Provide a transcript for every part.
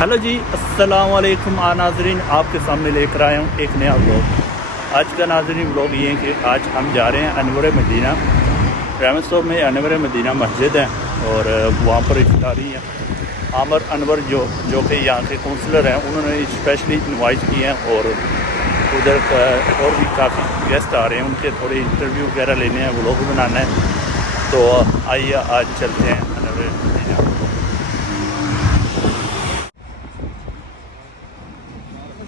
Hello जी, अस्सलाम वालेकुम नाज़रीन, आपके सामने लेकर आया हूँ एक नया व्लॉग। आज का नाज़रीन व्लॉग ये है कि आज हम जा रहे हैं अनवर-ए-मदीना। रेवेंसथॉर्प में अनवर-ए-मदीना मस्जिद है और वहाँ पर इफ्तारी है। आमर अनवर जो कि यहाँ के काउंसिलर हैं, उन्होंने स्पेशली इनवाइट किए हैं और उधर और भी काफ़ी गेस्ट आ रहे हैं, उनके थोड़े इंटरव्यू वगैरह लेने हैं, व्लॉग बनाना है। तो आइए आज चलते हैं अनवर-ए-मदीना।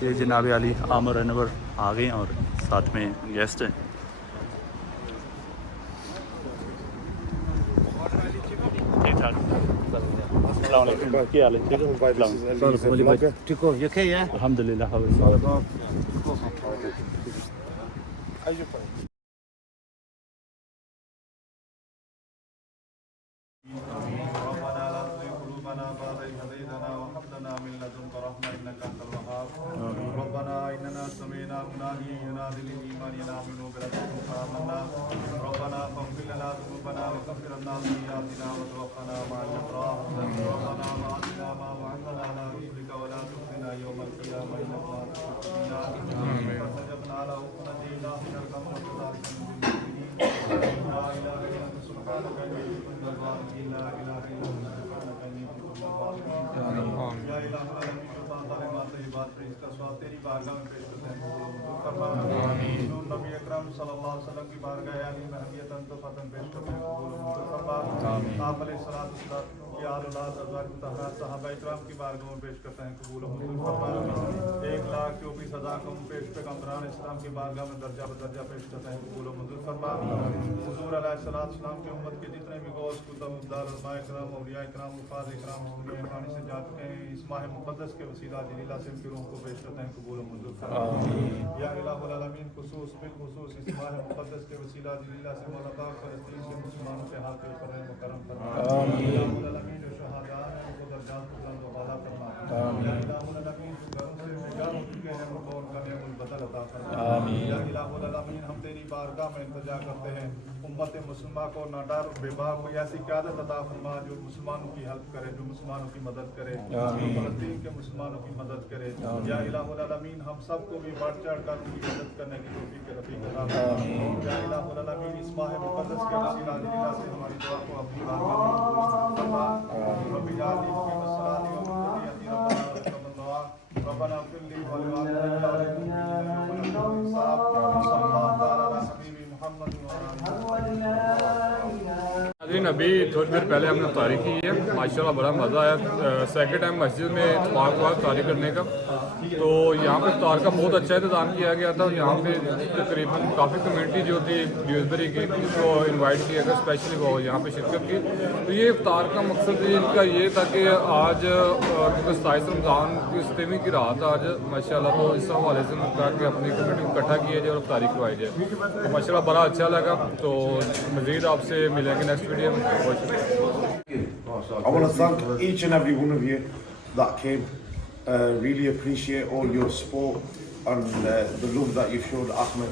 ये जनाब अली आमर अनवर आ गए हैं और साथ में गेस्ट हैं। ठीक ठाक, अस्सलाम वालेकुम, क्या हाल है? ठीक हो? You okay, yeah? अल्हम्दुलिल्लाह। ربنا إننا سمعنا مناديا ينادي للإيمان أن آمنوا بربكم فآمنا ربنا فاغفر لنا ذنوبنا وكفر عنا سيئاتنا وتوفنا مع الأبرار ربنا وآتنا ما وعدتنا على رسلك ولا تخزنا يوم القيامة إنك لا تخلف الميعاد فاستجبنا له فنجيناه من الغم وكذلك ننجي المؤمنين لا إله إلا أنت سبحانك إني كنت من الظالمين لا إله إلا أنت سبحانك إني كنت من الظالمين يا إله العالمين تیری بارگاہ میں پیش کرتے ہیں حضور نبی اکرم صلی اللہ علیہ وسلم کی بارگاہ عالی محبیت تو فتن پیش کرتے ہیں قبول منظور فرما آپ علیہ الصلوۃ کی آل اولاد ازواج مطہرات صحابہ اکرام کی بارگاہ میں پیش کرتے ہیں قبول منظور فرما 1,24,000 پیش پیغمبران اسلام کی بارگاہ میں درجہ بدرجہ پیش کرتے ہیں قبول منظور فرما حضور علیہ السلام کی امت کے جتنے بھی غوث کتب ابدال علماء اکرام اولیاء اکرام حفاظ اکرام دنیا پانی سے جا چکے ہیں اس ماہ مقدس کے وسیلہ جلیلہ سے ان کی روح کو پیش کرتے ہیں قبول و منظور فرما یا الہ العالمین خصوص بالخصوص اس ماہ مقدس کے وسیلہ جلیلہ سے مولا پاک فلسطین سے مسلمانوں کے ہاتھ پہ کرم و کرم فرما یا الہ العالمین جو شہداء ہیں ان کو درجات بلند و اعلیٰ فرما یا الہ العالمین جو گھروں سے بیگار ہو چکے ہیں ان کو ان کا نعم البدل عطا فرما یا الہ العالمین ہم تیری بارگاہ میں التجا کرتے ہیں امت مسلمہ کو نہ ڈر بے باک کوئی ایسی قیادت عطا فرما جو مسلمانوں کی ہیلپ کرے، جو مسلمانوں کی مدد کرے، جو فلسطین کے مسلمانوں کی مدد کرے۔ یا الہ العالمین ہم سب کو بھی بڑھ چڑھ کر ان کی مدد کرنے کی توفیق رفیق عطا فرما۔ یا الہ العالمین اس ماہ مقدس کے وسیلہ جلیلہ سے ہماری دعا کو اپنی بارگاہ میں قبول فرما۔ رب اجعلنی مقیم الصلاۃ ومن ذریتی ربنا وتقبل دعاء ربنا اغفر لي ولوالدي وللمؤمنين يوم الحساب صلی اللہ تعالی علی حبیب محمد ناظرین ابھی تھوڑی دیر پہلے ہم نے افطاری کی ہے، ماشاءاللہ بڑا مزہ آیا۔ سیکنڈ ٹائم مسجد میں اتفاق ہوا افطاری کرنے کا، تو یہاں پہ افطار کا بہت اچھا انتظام کیا گیا تھا۔ یہاں پہ تقریباً کافی کمیونٹی جو تھی ڈیوزبری کی اس کو انوائٹ کیا گیا، اسپیشلی وہ یہاں پہ شرکت کی۔ تو یہ افطار کا مقصد ان کا یہ تھا کہ آج کیونکہ 27 رمضان کی 27ویں کی رات آج ماشاءاللہ، تو اس حوالے سے کہا کہ اپنی کمیونٹی کو اکٹھا کیا جائے اور افطاری کروائی جائے، تو ماشاءاللہ بڑا اچھا لگا۔ تو مزید آپ سے ملیں گے نیکسٹ ویڈیو میں۔ I want to thank each and every one of you that came. Really appreciate all your support and the love that you've showed Ahmed.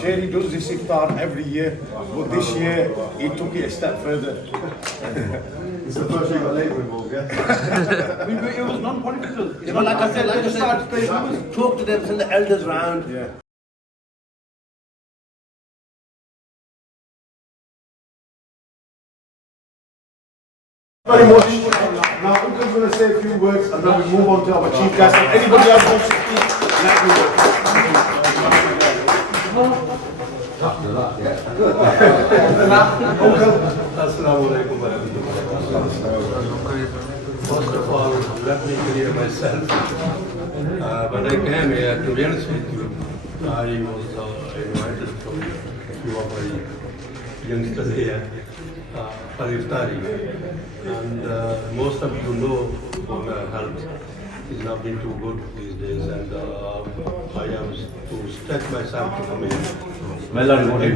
Sherry does this iftar every year, but this year he took it a step further. It's the first year Labour involved, yeah? It was non-political. Like I said, talk to them, send the elders round. Yeah. Very much. Now, Uncle's going to say a few words and then we move on to our chief guest. If anybody else wants to speak, let me know. Uncle. Assalamu alaikum warahmatullahi. First of all, let me clear myself. When I came here, to be honest with you, I was invited from a few of my youngsters here for iftari. And most of you know my health is not been too good these days, and I have to stretch myself to come here. I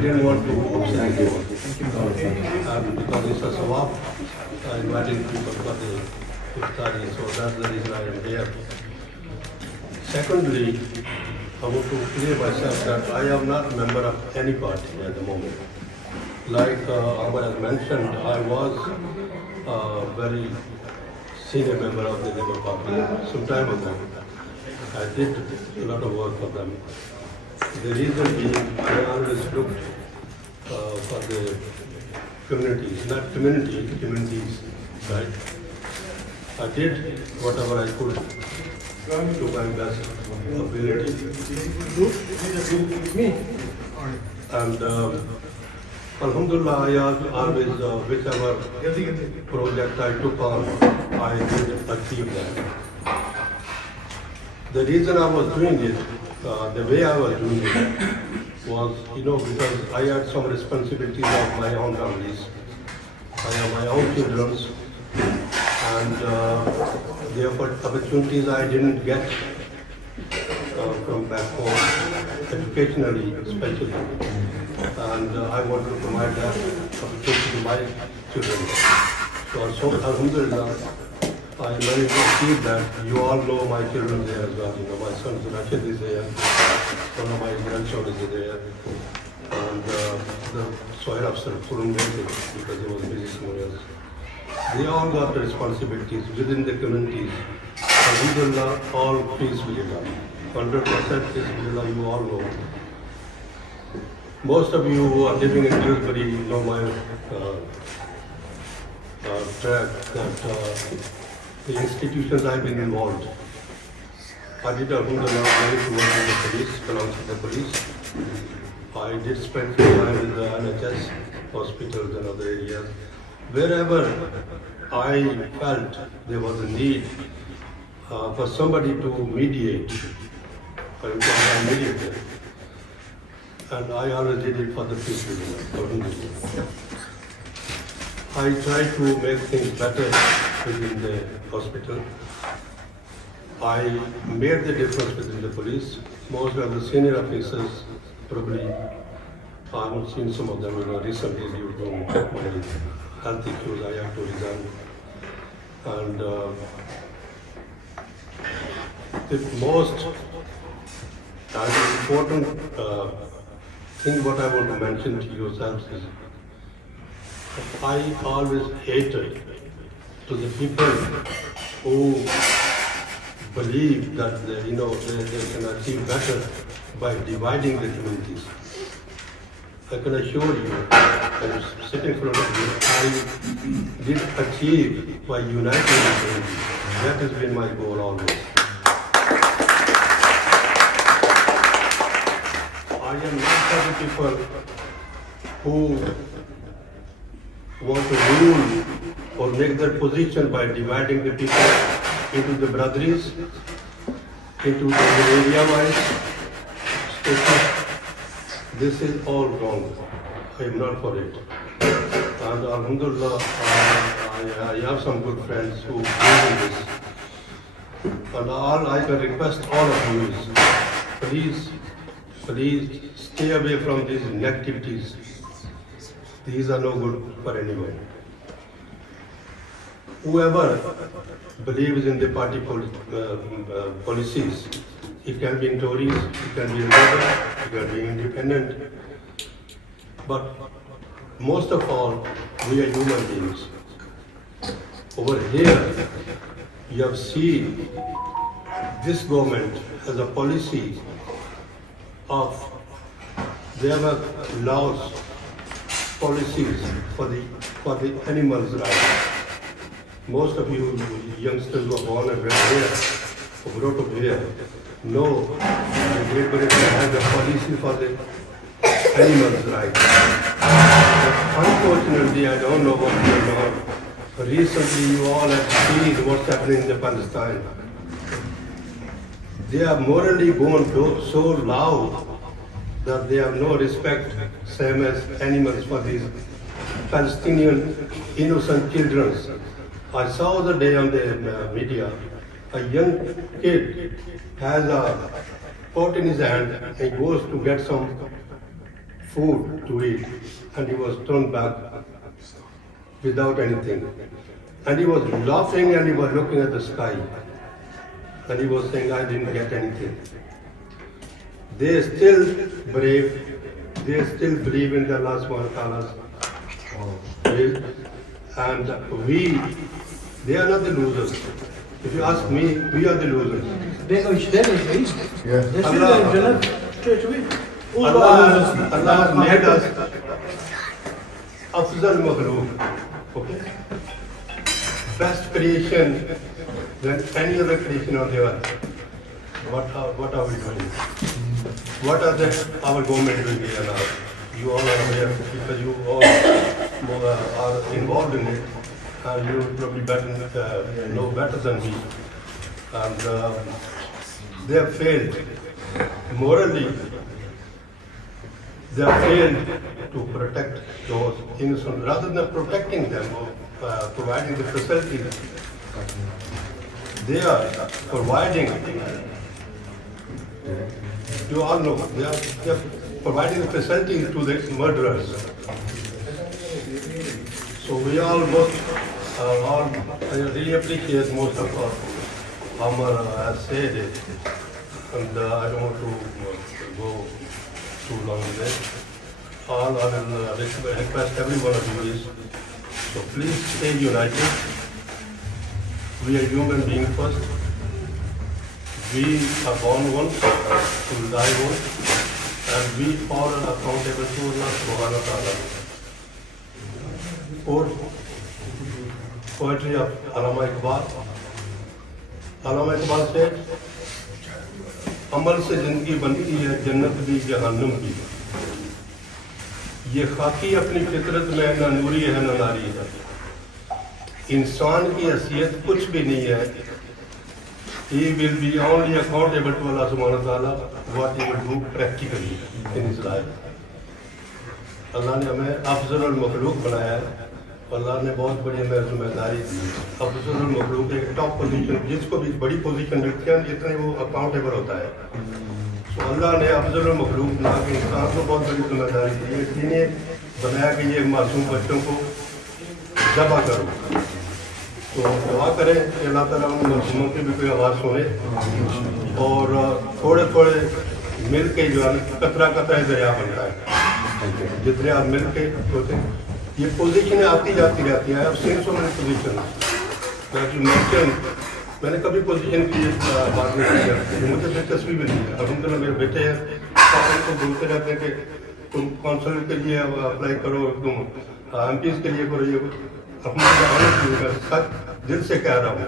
didn't want to upset you, because it's a sawab, inviting people for the iftari, so that's the reason I am here. Secondly, I want to clear myself that I am not a member of any party at the moment. Like Ahmed has mentioned, I was very senior member of the Labour Party some time ago. I did a lot of work for them. The reason being, I always looked for the communities, not communities, right? I did whatever I could to my best ability. And Alhamdulillah, I always, whichever project I took on, I did achieve that. The reason I was doing it, the way I was doing it, was, because I had some responsibilities of my own families. I have my own children, and therefore opportunities I didn't get from back home, educationally especially. And I want to provide that opportunity to my children. So Alhamdulillah, I managed to achieve that. You all know my children there as well. My son Rashid is there, one of my grandsons is there, and the soil officer couldn't make it because he was busy somewhere else. They all got responsibilities within the communities. Alhamdulillah, all peacefully done. 100% peacefully, you all know. Most of you who are living in Dewsbury know my track that the institutions I've been involved. I did Alhamdulillah manage to work with the police, belongs to the police. I did spend some time with the NHS, hospitals and other areas. Wherever I felt there was a need for somebody to mediate, I mediated. And I always did it for the people. I try to make things better within the hospital. I made the difference within the police. Most of the senior officers, probably, I haven't seen some of them, recently due to my health issues, I have to resign. And the most important thing what I want to mention to yourselves is I always hated to the people who believe that they can achieve better by dividing the communities. I can assure you, I'm sitting in front of you, I did achieve by uniting the communities. That has been my goal always. I am not for the people who want to rule or make their position by dividing the people into the brotherhood, into the area-wise status. This is all wrong. I am not for it. And Alhamdulillah, I have some good friends who believe in this. And all I can request all of you is, please stay away from these negativities. These are no good for anyone. Whoever believes in the party policies, it can be in Tories, it can be in Labour, it can be independent. But most of all, we are human beings. Over here, you have seen this government has a policy of, they have laws, policies for the animals' rights. Most of you youngsters who are born and bred here, who brought up here, know that Great Britain has a policy for the animals' rights. But unfortunately, I don't know what's going on. Recently, you all have seen what's happening in Palestine. They are morally gone so loud that they have no respect, same as animals, for these Palestinian innocent children. I saw the day on the media, a young kid has a pot in his hand and he goes to get some food to eat, and he was turned back without anything. And he was laughing and he was looking at the sky. And he was saying, I didn't get anything. They are still brave. They still believe in the Allah subhanahu wa ta'ala's will. And we They are not the losers. If you ask me, we are the losers. They go straight away. Yeah. They still go in Jannah straight away. Allah has made us Afzal Makhlooq. Okay? Best creation than any other creation on the earth. What are we doing? What are our government doing here now? You all are aware because you all are involved in it, and you probably know better than me. And they have failed morally. They have failed to protect those innocent rather than protecting them or providing the facilities. They are providing. You all know they are providing the facilities to the murderers. So we all I really appreciate most of what Ammar has said it, and I don't want to go too long with it. All I will request every one of you is, so please stay united. We are human beings first. We are born once, to die once, and we all are accountable to Allah subhanahu wa ta'ala. Quote, poetry of Allama Iqbal. Allama Iqbal said, अमल से जिंदगी बनती है जन्नत भी जहन्नुम भी, ये खाकी अपनी फितरत में न नूरी है न नारी है, इंसान की हैसियत कुछ भी नहीं है. He will be only accountable to Allah subhanahu wa ta'ala what he will do practically in his life. Allah ने हमें अफजल और मखलूक बनाया है. अल्लाह ने बहुत बड़ी हमें जिम्मेदारी दी. अफजल और मखलूक एक टॉप पोजीशन, जिसको भी बड़ी पोजीशन मिलती है जितने वो अकाउंटेबल होता है. तो अल्लाह ने अफजल और मखलूक बना के इंसान को बहुत बड़ी जिम्मेदारी दी है. इसीलिए बनाया कि ये मासूम बच्चों को ज़बह करो. तो दुआ करें कि अल्लाह ताला उन मासूमों की भी कोई आवाज़ सुने, और थोड़े थोड़े मिल के जो है कतरा कतरा दरिया बनता है. जितने आप मिल के होते ये पोजीशनें आती जाती रहती हैं. अब 300 मैंने पोजीशन मैंने कभी पोजीशन की बात नहीं की. मुझे दिलचस्पी भी नहीं है. अल्हम्दुलिल्लाह मेरे बेटे हैं, उनको बोलते रहते हैं कि तुम काउंसिलर के लिए अप्लाई करो, तुम MP के लिए करो. ये सच दिल से कह रहा हूँ,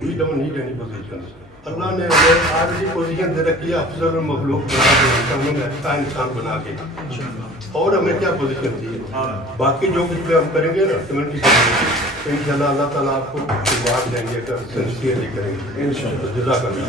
we don't need any position. Allah ने हमें आज भी पोजीशन दे रखी है अफजल मखलूक बना के, इंसानों में अच्छा इंसान बना के, और हमें क्या पोजीशन चाहिए. बाकी जो कुछ भी हम करेंगे ना कम्युनिटी से, इंशाल्लाह अल्लाह ताला आपको रिवार्ड देंगे अगर सिंसियरली करेंगे. इंशाल्लाह. जज़ाकल्लाह.